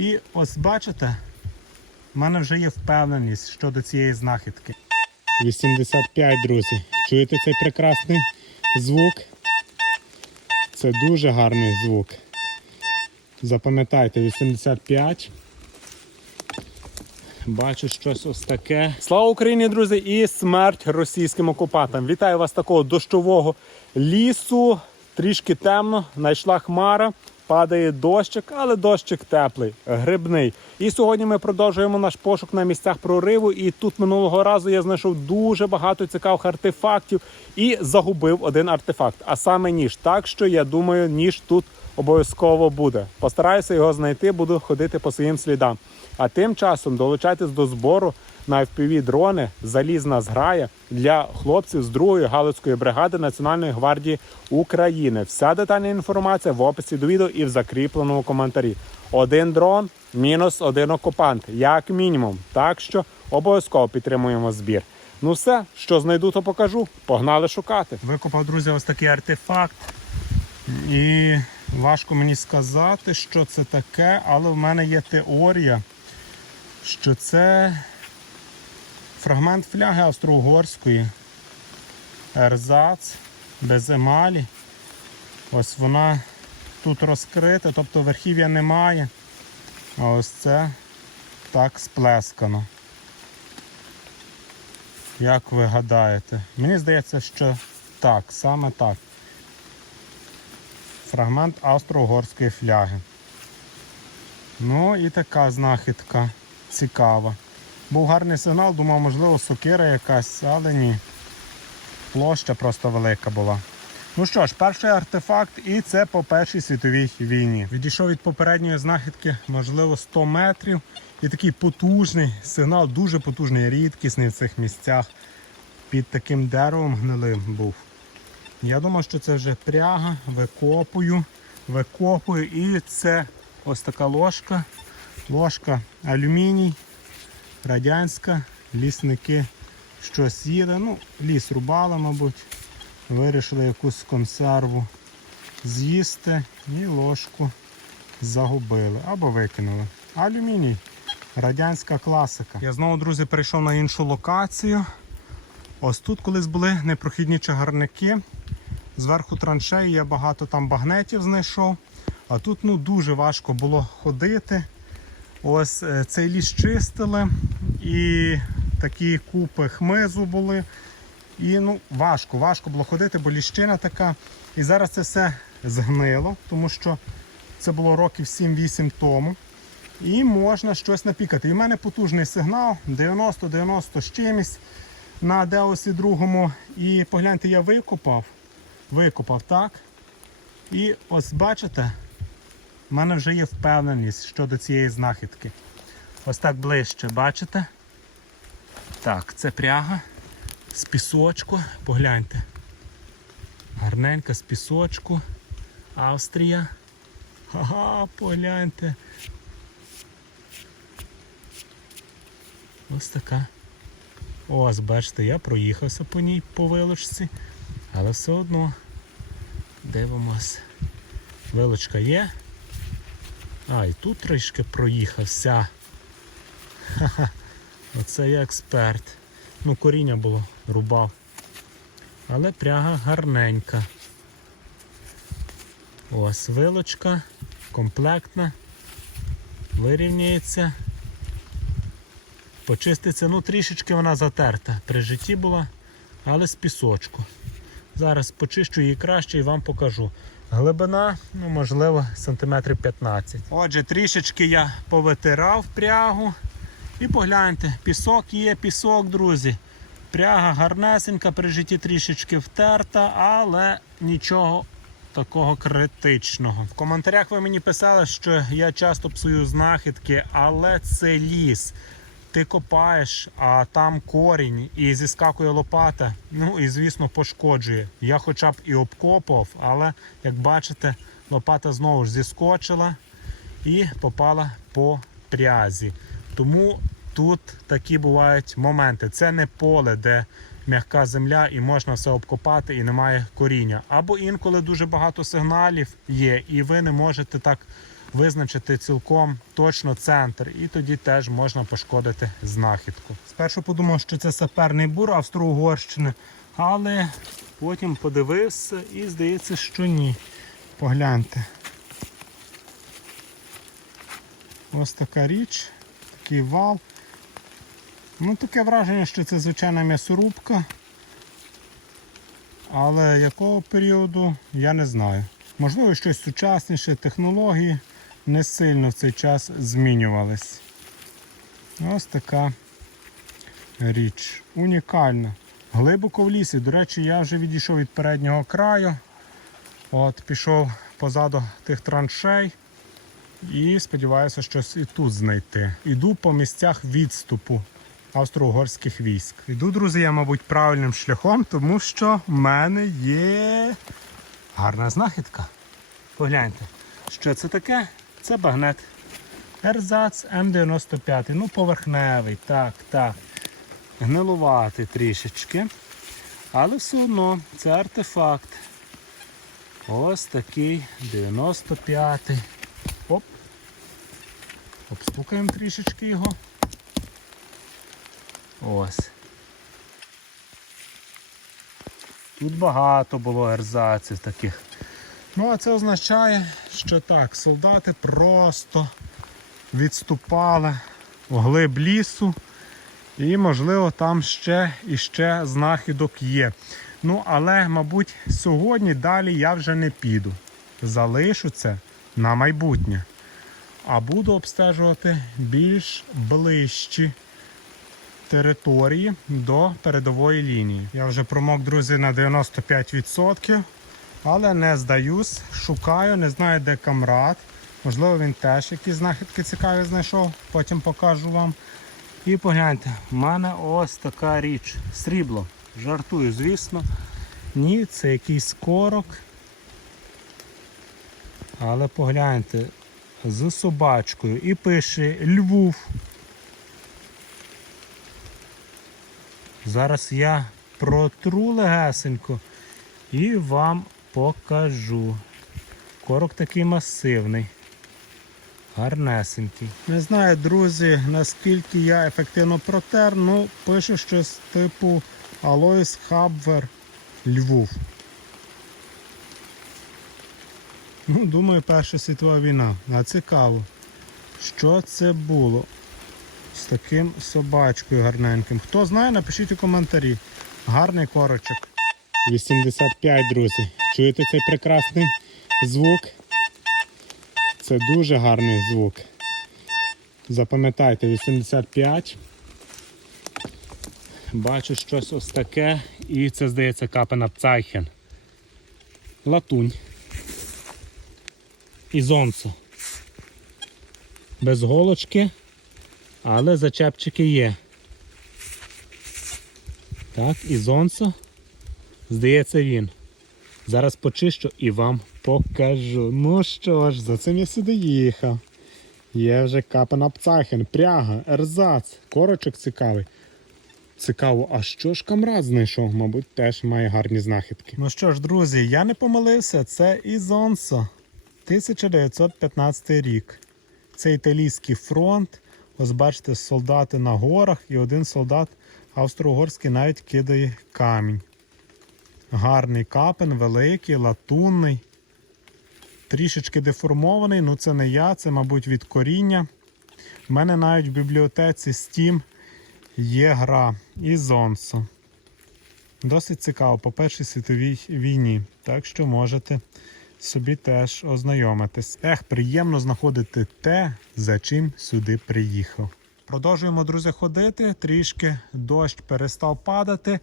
І ось бачите, в мене вже є впевненість щодо цієї знахідки. 85, друзі. Чуєте цей прекрасний звук? Це дуже гарний звук. Запам'ятайте, 85. Бачу щось ось таке. Слава Україні, друзі, і смерть російським окупантам. Вітаю вас такого дощового лісу. Трішки темно, знайшла хмара, падає дощик, але дощик теплий, грибний. І сьогодні ми продовжуємо наш пошук на місцях прориву. І тут минулого разу я знайшов дуже багато цікавих артефактів і загубив один артефакт, а саме ніж. Так що я думаю, ніж тут обов'язково буде. Постараюся його знайти, буду ходити по своїм слідам. А тим часом долучайтесь до збору на fpv дрони залізна зграя для хлопців з 2-ї Галицької бригади Національної гвардії України. Вся детальна інформація в описі до відео і в закріпленому коментарі. Один дрон мінус один окупант, як мінімум. Так що обов'язково підтримуємо збір. Ну все, що знайду, то покажу. Погнали шукати. Викопав, друзі, ось такий артефакт. І важко мені сказати, що це таке, але в мене є теорія, що це фрагмент фляги австро-угорської. Ерзац без емалі. Ось вона тут розкрита, тобто верхів'я немає. А ось це так сплескано. Як ви гадаєте? Мені здається, що так, саме так фрагмент австро-угорської фляги. Ну і така знахідка цікава. Був гарний сигнал, думав, можливо, сокира якась, але ні. Площа просто велика була. Ну що ж, перший артефакт, і це по Першій світовій війні. Відійшов від попередньої знахідки, можливо, 100 метрів. І такий потужний сигнал, дуже потужний, рідкісний в цих місцях. Під таким деревом гнилим був. Я думав, що це вже пряга, викопую, викопую і це ось така ложка. Ложка алюміній, радянська, лісники щось їли. Ну, ліс рубали, мабуть. Вирішили якусь консерву з'їсти і ложку загубили або викинули. Алюміній, радянська класика. Я знову, друзі, перейшов на іншу локацію. Ось тут колись були непрохідні чагарники. Зверху траншеї я багато там багнетів знайшов. А тут ну, дуже важко було ходити. Ось е, цей ліс чистили і такі купи хмизу були. І ну, важко, важко було ходити, бо ліщина така. І зараз це все згнило, тому що це було років 7-8 тому. І можна щось напікати. І в мене потужний сигнал 90-90 з чимось на Деосі другому. І погляньте, я викопав. Викопав так. І ось бачите, в мене вже є впевненість щодо цієї знахідки. Ось так ближче, бачите? Так, це пряга з пісочку. Погляньте. Гарненька з пісочку. Австрія. Ага, погляньте. Ось така. Ось, бачите, я проїхався по ній по вилочці, але все одно дивимось. Вилочка є. А, і тут трішки проїхався. Ха-ха. Оце я експерт. Ну, коріння було, рубав. Але пряга гарненька. Ось вилочка, комплектна, вирівнюється. Почиститься, ну трішечки вона затерта. При житті була, але з пісочку. Зараз почищу її краще і вам покажу. Глибина, ну, можливо, сантиметрів 15. Отже, трішечки я повитирав прягу. І погляньте, пісок є, пісок, друзі. Пряга гарнесенька, при житті трішечки втерта, але нічого такого критичного. В коментарях ви мені писали, що я часто псую знахідки, але це ліс. Ти копаєш, а там корінь і зіскакує лопата. Ну і звісно пошкоджує. Я хоча б і обкопав, але як бачите, лопата знову ж зіскочила і попала по прязі. Тому тут такі бувають моменти. Це не поле, де м'яка земля і можна все обкопати і немає коріння. Або інколи дуже багато сигналів є, і ви не можете так визначити цілком точно центр, і тоді теж можна пошкодити знахідку. Спершу подумав, що це саперний бур Австро-Угорщини, але потім подивився і здається, що ні. Погляньте. Ось така річ, такий вал. Ну, таке враження, що це звичайна м'ясорубка. Але якого періоду, я не знаю. Можливо, щось сучасніше, технології не сильно в цей час змінювались. Ось така річ. Унікальна. Глибоко в лісі. До речі, я вже відійшов від переднього краю. От, пішов позаду тих траншей. І сподіваюся, щось і тут знайти. Іду по місцях відступу австро-угорських військ. Іду, друзі, я, мабуть, правильним шляхом, тому що в мене є гарна знахідка. Погляньте, що це таке? Це багнет. Ерзац М95. Ну, поверхневий, так, так. Гнилуватий трішечки. Але все одно це артефакт. Ось такий 95-й. Оп. Обстукаємо трішечки його. Ось. Тут багато було ерзаців таких. Ну, а це означає, що так, солдати просто відступали в глиб лісу. І, можливо, там ще і ще знахідок є. Ну, але, мабуть, сьогодні далі я вже не піду. Залишу це на майбутнє. А буду обстежувати більш ближчі території до передової лінії. Я вже промок, друзі, на 95%, але не здаюсь, шукаю, не знаю, де камрад. Можливо, він теж якісь знахідки цікаві знайшов, потім покажу вам. І погляньте, в мене ось така річ. Срібло. Жартую, звісно. Ні, це якийсь корок. Але погляньте, з собачкою. І пише Львов. Зараз я протру легесенько і вам покажу. Корок такий масивний. Гарнесенький. Не знаю, друзі, наскільки я ефективно протер, ну пише щось типу Алоїс Хабвер Львов. Ну, думаю, Перша світова війна. А цікаво, що це було з таким собачкою гарненьким. Хто знає, напишіть у коментарі. Гарний корочок. 85, друзі. Чуєте цей прекрасний звук? Це дуже гарний звук. Запам'ятайте, 85. Бачу щось ось таке. І це, здається, капена Пцайхен. Латунь. Ізонцо. Без голочки, але зачепчики є. Так, ізонцо. Здається, він. Зараз почищу і вам покажу. Ну що ж, за цим я сюди їхав. Є вже капана Пцахен, пряга, ерзац, корочок цікавий. Цікаво, а що ж камрад знайшов? Мабуть, теж має гарні знахідки. Ну що ж, друзі, я не помилився, це Ізонсо. 1915 рік. Це італійський фронт. Ось бачите, солдати на горах і один солдат австро-угорський навіть кидає камінь. Гарний капен, великий, латунний. Трішечки деформований, ну це не я, це, мабуть, від коріння. У мене навіть в бібліотеці Steam є гра Ізонсо. Досить цікаво по Першій світовій війні. Так що можете собі теж ознайомитись. Ех, приємно знаходити те, за чим сюди приїхав. Продовжуємо, друзі, ходити. Трішки дощ перестав падати.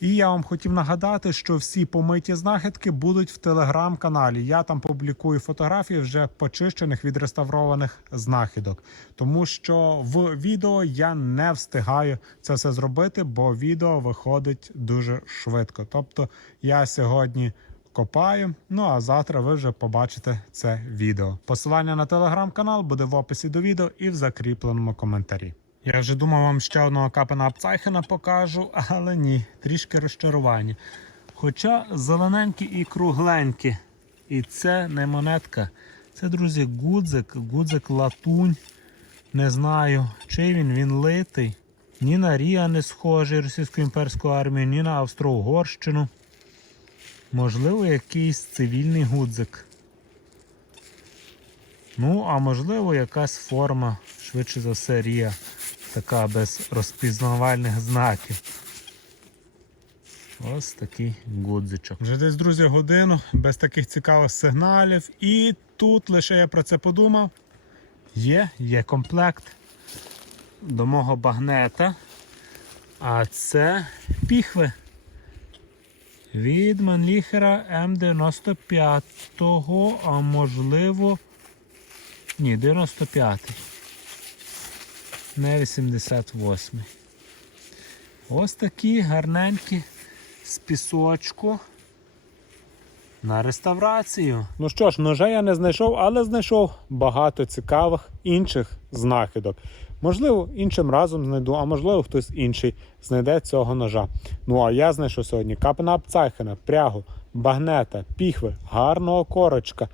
І я вам хотів нагадати, що всі помиті знахідки будуть в телеграм-каналі. Я там публікую фотографії вже почищених відреставрованих знахідок. Тому що в відео я не встигаю це все зробити, бо відео виходить дуже швидко. Тобто я сьогодні копаю, ну а завтра ви вже побачите це відео. Посилання на телеграм-канал буде в описі до відео і в закріпленому коментарі. Я вже думав вам ще одного капена Апцайхена покажу, але ні, трішки розчарування. Хоча зелененькі і кругленькі. І це не монетка, Це, друзі, гудзик, гудзик латунь. Не знаю, чий він, він литий. Ні на Ріа не схожий російську імперську армію, ні на Австро-Угорщину. Можливо, якийсь цивільний гудзик. Ну, а можливо, якась форма, швидше за все, Ріа. Така без розпізнавальних знаків. Ось такий гудзичок. Вже десь, друзі, годину без таких цікавих сигналів. І тут лише я про це подумав. Є, є комплект до мого багнета. А це піхви. Від Манліхера М95, а можливо. Ні, 95. Не 88. Ось такі гарненькі з пісочку на реставрацію. Ну що ж, ножа я не знайшов, але знайшов багато цікавих інших знахідок. Можливо, іншим разом знайду, а можливо, хтось інший знайде цього ножа. Ну а я знайшов сьогодні капнапцайхена, прягу, багнета, піхви, гарного корочка.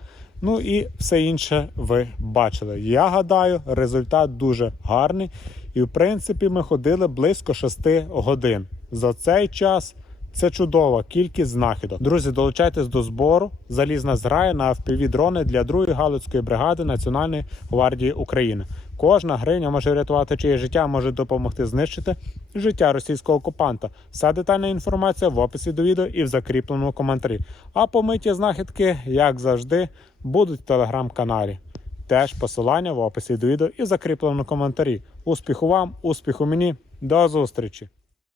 Ну і все інше ви бачили. Я гадаю, результат дуже гарний. І в принципі ми ходили близько 6 годин. За цей час це чудова кількість знахідок. Друзі, долучайтесь до збору. Залізна зграя на fpv дрони для 2-ї галицької бригади Національної гвардії України. Кожна гривня може врятувати чиє життя, може допомогти знищити життя російського окупанта. Вся детальна інформація в описі до відео і в закріпленому коментарі. А помиті знахідки, як завжди, будуть в телеграм-каналі. Теж посилання в описі до відео і в закріпленому коментарі. Успіху вам, успіху мені, до зустрічі!